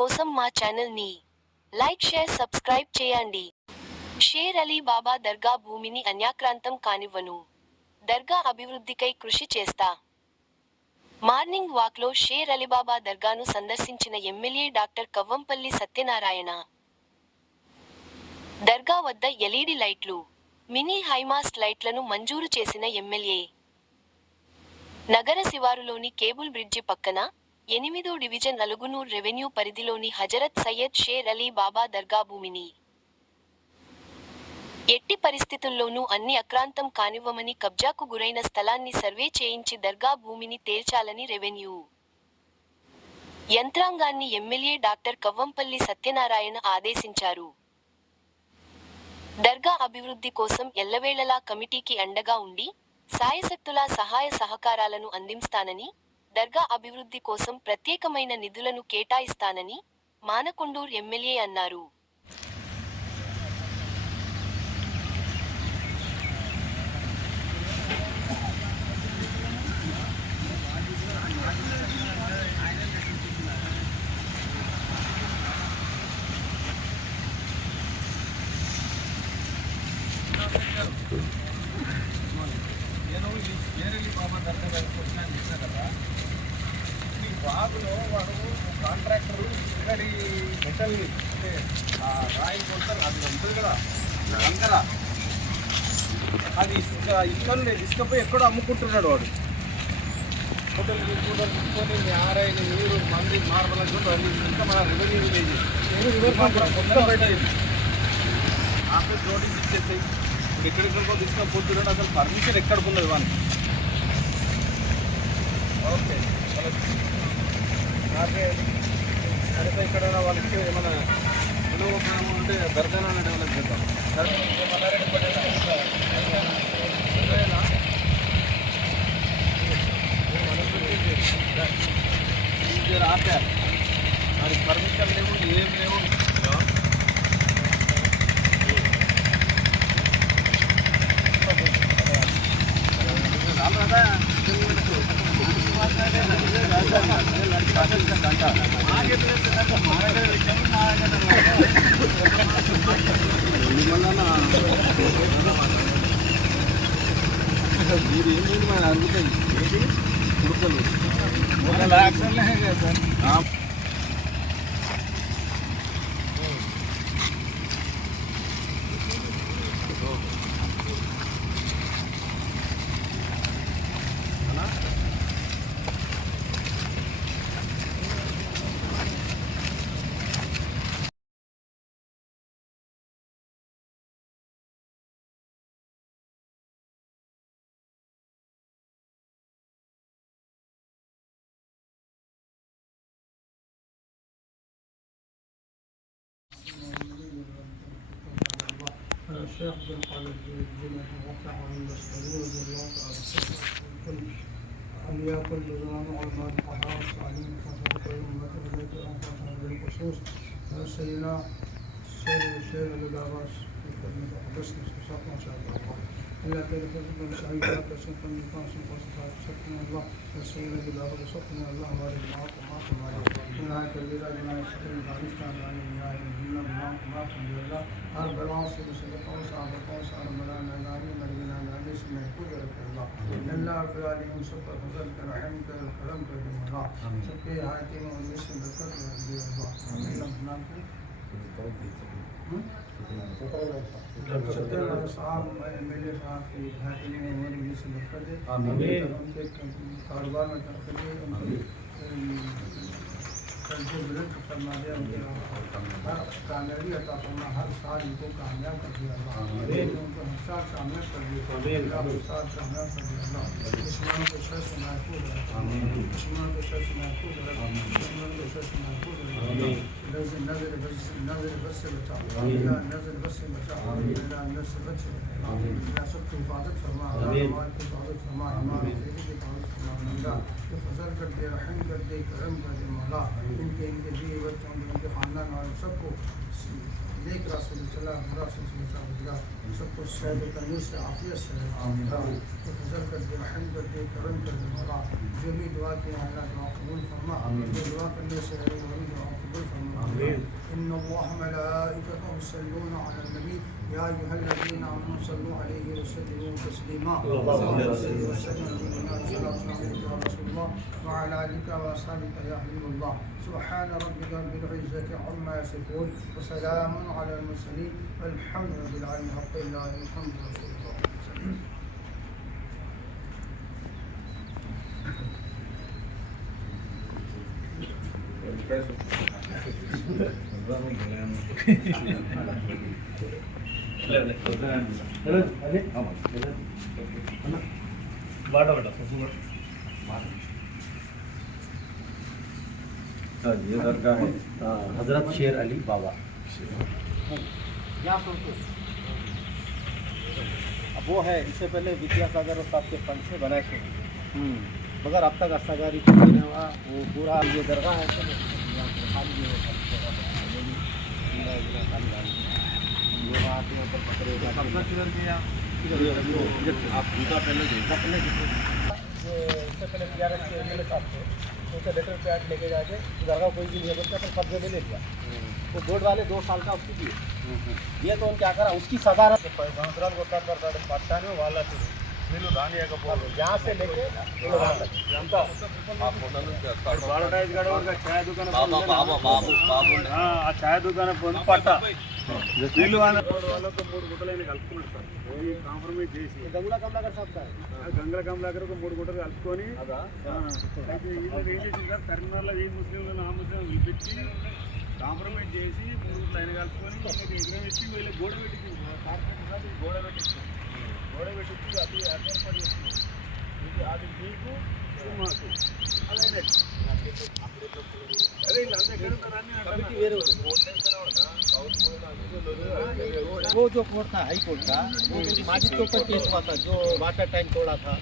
కోసం మా ఛానల్ని లైక్ షేర్ సబ్స్క్రైబ్ చేయండి. షేర్ అలీ బాబా దర్గా భూమిని అన్యాక్రాంతం కానివ్వను. దర్గా అభివృద్ధికై కృషి చేస్తా. మార్నింగ్ వాక్లో షేర్ అలీబాబా దర్గాను సందర్శించిన ఎమ్మెల్యే డాక్టర్ కవ్వంపల్లి సత్యనారాయణ. దర్గా వద్ద ఎల్ఈడి లైట్లు మినీ హైమాస్ట్ లైట్లను మంజూరు చేసిన ఎమ్మెల్యే. నగర శివారులోని కేబుల్ బ్రిడ్జి పక్కన ఎనిమిదో డివిజన్ అలుగునూర్ రెవెన్యూ పరిధిలోని హజరత్ సయ్యద్ షేర్ అలీ బాబా దర్గా భూమిని. ఎట్టి పరిస్థితుల్లోనూ అన్ని అక్రాంతం కానివ్వమని కబ్జాకు గురైన స్థలాన్ని సర్వే చేయించి దర్గా భూమిని తేల్చాలని రెవెన్యూ. యంత్రాంగాన్ని ఎమ్మెల్యే డాక్టర్ కవ్వంపల్లి సత్యనారాయణ ఆదేశించారు. దర్గా అభివృద్ధి కోసం ఎల్లవేళలా కమిటీకి అండగా ఉండి సాయశక్తులా సహాయ సహకారాలను అందిస్తానని దర్గా అభివృద్ధి కోసం ప్రత్యేకమైన నిధులను కేటాయిస్తానని మానకొండూర్ ఎమ్మెల్యే అన్నారు నేను ఈ వేరేలి బాబా దర్గా దగ్గరికి వచ్చినాను చెప్పినా కదా ఈ బాగులో వాడు కాంట్రాక్టర్ ఇక్కడి మెటల్ అంటే ఆ రాయి కొడతారు. అది ఉంటుంది కదా. వంకర అది ఇసుక ఇసుకలు ఇసుకపోయి ఎక్కడో అమ్ముకుంటున్నాడు వాడు. హోటల్ తీసుకుంటారు తీసుకొని ఆరైన నీరు మంది మార్బల్ అంటుంటారు ఇంకా మన రెవెన్యూ విలేజ్ మొత్తం బయట ఆఫీస్ నోటీస్ ఇచ్చేసాయి ఎక్కడెక్కడికో తీసుకొని పోతున్నాడు అసలు పర్మిషన్ ఎక్కడికి ఉన్నది వానికి? ఓకే. వాళ్ళకి నాకే అడిగితే ఇక్కడ వాళ్ళకి ఏమైనా విలువ ఉపయోగం ఉంటే దర్గానా డెవలప్ చేద్దాం. ఆపారు వారికి పర్మిషన్ లేవు ఏం లేవు. మీరు ఏం మన అందుకని ఏది ఉడకలు الشيخ بن خالد بن جنح رفع عن مسعود رضي الله تعالى عنه أن يأكل جزران علماء الطهارة التعليم فسوف يمت إليك أنفسها بالخصوص سيدنا الشيخ الشيخ أبو العباس في خدمة أحبسنا استشفى إن شاء الله إلا كيد فضلك وسعيك لا تشرك من فاسم وصفات شكنا الله والسيد بالأرض شكنا الله وارد معكم معكم وارد ولا كبيرا لما يشكر بعرفنا بأن الله يهدينا معكم معكم بالله أرب العاصر صدقا وصعب قوس على ملانا العلي مرينا العلي سمع كل رب الله إلا رب العالمين شكر فضلك رحمك الكرم كرم الله شكي حياتي مولي سبقك رب الله إلا بنامك وجعلنا الاصحاب الملك في هذه الامور بيوسف مفرده امين طالبان امين تجربه رزق فرما دے ہر کامیابی عطا فرما ہر سال ان کو کامیاب کر دے اللہ ان کو ہر سال کامیاب کر دے آمین ہر سال کامیاب کر دے اللہ مسلمانوں کو شر سے محفوظ رکھ مسلمانوں کو شر سے محفوظ رکھ مسلمانوں کو شر سے محفوظ को। नज़र नज़र बस नज़र बस से बचाओ अल्लाह नज़र बस से बचाओ अल्लाह नज़र से बचाओ अल्लाह सबकी हिफाजत फरमा अल्लाह की हिफाजत फरमा हमारे की हिफाजत फरमा अल्लाह तो फजल कर दे रहम कर दे करम कर दे मौला इनके इनके बीवी बच्चों इनके खानदान वालों सबको ليك رسول الله ورسول الله شكر الشهادة يوسع عطية الشهادة وتزكى برحمة ليك رمت المرأة جميع دعاك يا الله وقبول فرما. ودعاك الناس يا الله وقبول فرما. إن الله ملائكته يصلون على النبي. يا أيها الذين آمنوا صلوا عليه وسلموا تسليما. اللهم صل وسلم على رسول الله. وعلى آلك وأصحابك يا حبيب الله. سبحان ربك رب العزة عما يصفون. وسلام على المرسلين. والحمد لله حق الله الحمد لله ये दरगाह है हज़रत शेर अली बाबा अब वो है इससे पहले विद्यासागर और साहब के फंड से बनाए थे मगर अब तक अस्तागारी वो पूरा ये दरगाह है तो यहाँ पे खाली ये है, सब जगह पर है। ये भी पूरा इतना खाली खाली है। लोग आते हैं ऊपर पकड़े जाते कब्जा हैं। किधर किया आप जूता पहले दे अपने ये इससे पहले P R S K M साहब थे उनसे लेटर पैड लेके जाके दरगाह कोई भी नहीं है बोलते अपन कब्जे में ले लिया वो बोर्ड वाले दो साल का उसकी दिए ये तो उन क्या करा उसकी सजा रहा పది సంవత్సరాలు కొట్టాడు పట్టాను వాళ్ళకి వీళ్ళు రానియకపోదు यहाँ से लेके ये वहाँ तक బాలరాజు గడ ఒక ఛాయ్ దుకాణం ఆ ఛాయ్ దుకాణం పోను పట్ట గంగల వాళ్ళతో మూడు కాంప్రమైజ్ చేసి కమలాకర్ ఒక మూడు గుట్టలు కలుపుకొని కరీంనగర్లో ఈ ముస్లింలు ఆ ముస్లిం పెట్టి కాంప్రమైజ్ చేసి మూడు గుట్టలు ఆయన కలుపుకొని వీళ్ళకి ఎగ్రం ఇచ్చి వీళ్ళకి గోడ పెట్టి గోడ పెట్టి గోడ పెట్టించి అది ఏర్పాటు చేస్తున్నారు అది మీకు మాకు. అలాగే అదే. వీళ్ళు అందరూ वो जो कोर्ट था हाई कोर्ट का वो मेरी माजिद के ऊपर केस हुआ था जो वाटर टैंक तोड़ा था।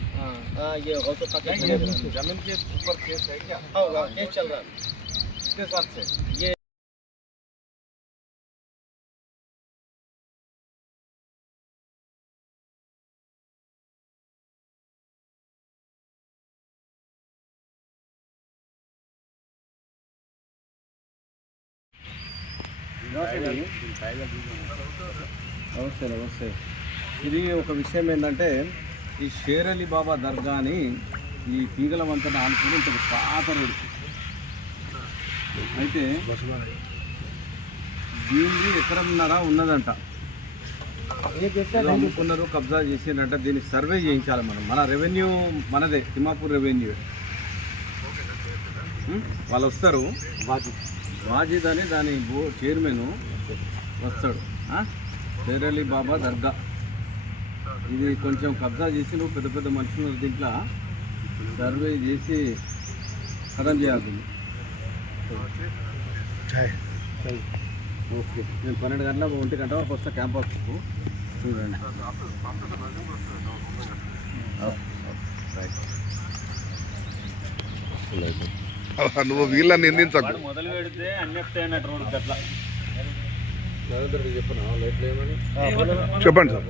हाँ, ये गौसो ज़मीन के ऊपर केस है क्या? होगा। केस चल रहा है। कितने साल से? ये నమస్తే నమస్తే. ఇది ఒక విషయం ఏంటంటే ఈ షేర్ అలీ బాబా దర్గా అని ఈ తీగల వంతన ఆనుకుని ఇంతకు పాత రోడ్డు. అయితే దీనికి ఎకరన్నర ఉన్నదంట. అమ్ముకున్నారు కబ్జా చేసినట్ట దీన్ని సర్వే చేయించాలి మనం. మన రెవెన్యూ మనదే తిమ్మాపూర్ రెవెన్యూ. వాళ్ళు వస్తారు. వాజిద్ అని దాని బో చైర్మన్ వస్తాడు. అలీ బాబా దర్గా. ఇది కొంచెం కబ్జా చేసి నువ్వు పెద్ద పెద్ద మనుషులు దీంట్లో. సర్వే చేసి ఖతం చేయాలి ఓకే. నేను పన్నెండు గంటల ఒంటి గంట వరకు వస్తా క్యాంప్ ఆఫీస్కు చూడండి. నువ్వు వీళ్ళని నిందించకు. మొదలు పెడితే అన్నట్టు రోడ్డు గట్ల నరేంద్ర చెప్పను లైట్లు ఏమని చెప్పండి సార్.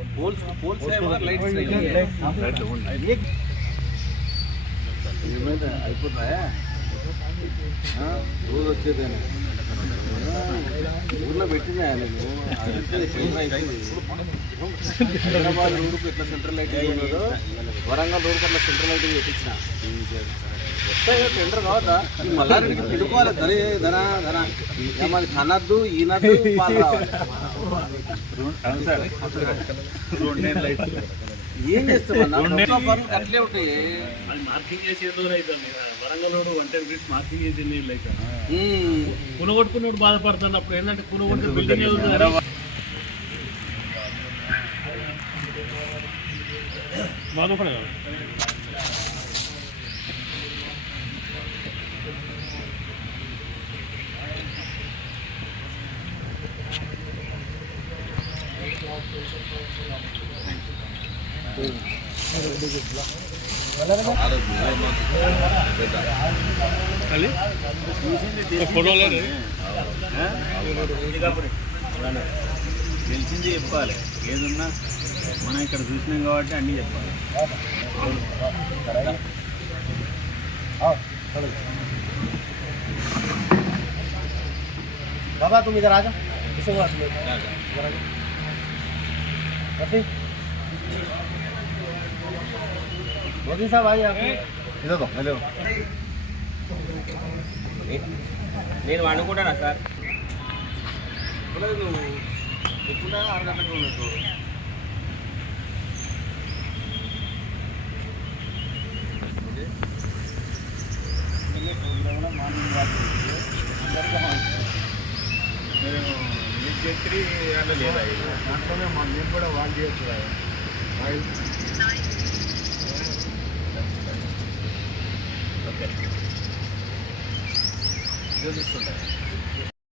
అయిపోతాయా ఆ, రోజు వచ్చేదేనా ఊర్లో పెట్టినా హైదరాబాద్ ఎట్లా సెంట్రల్ లైటింగ్ వరంగల్ రోడ్డుకు అట్లా సెంట్రల్ లైటింగ్ పెట్టించిన? వస్తాయి టెండర్ కావద్దా ఈ మల్లారెడ్డికి పిడుకోవాలి ధరే ధన ధన ఏమది కనద్దు ఈనద్దు ఏం చేస్తామన్నా ప్రభుత్వ పనులు అట్లే ఉంటాయి మార్కింగ్ చేసి ఎందుకు మార్కింగ్ చేసి అప్పుడు ఏంటంటే కునగొట్టు బిల్డింగ్ వెళ్తుంది బాధపడే తెలిసింది చెప్పాలి ఏదున్నా మనం ఇక్కడ చూసినాం కాబట్టి అన్నీ చెప్పాలి बाबा तुम इधर आ जाओ इसे वो मोदी साहब आइए आप इधर दो हेलो నేను అనుకుంటానా సార్ నువ్వు ఎప్పుడు ఆరు గంటలకు ఉన్నట్టు మీరు మీకు చెప్పి అలా లేదా? దాంట్లోనే మా మేము కూడా వాళ్ళు చేయొచ్చు ఓకే చూపిస్తుండే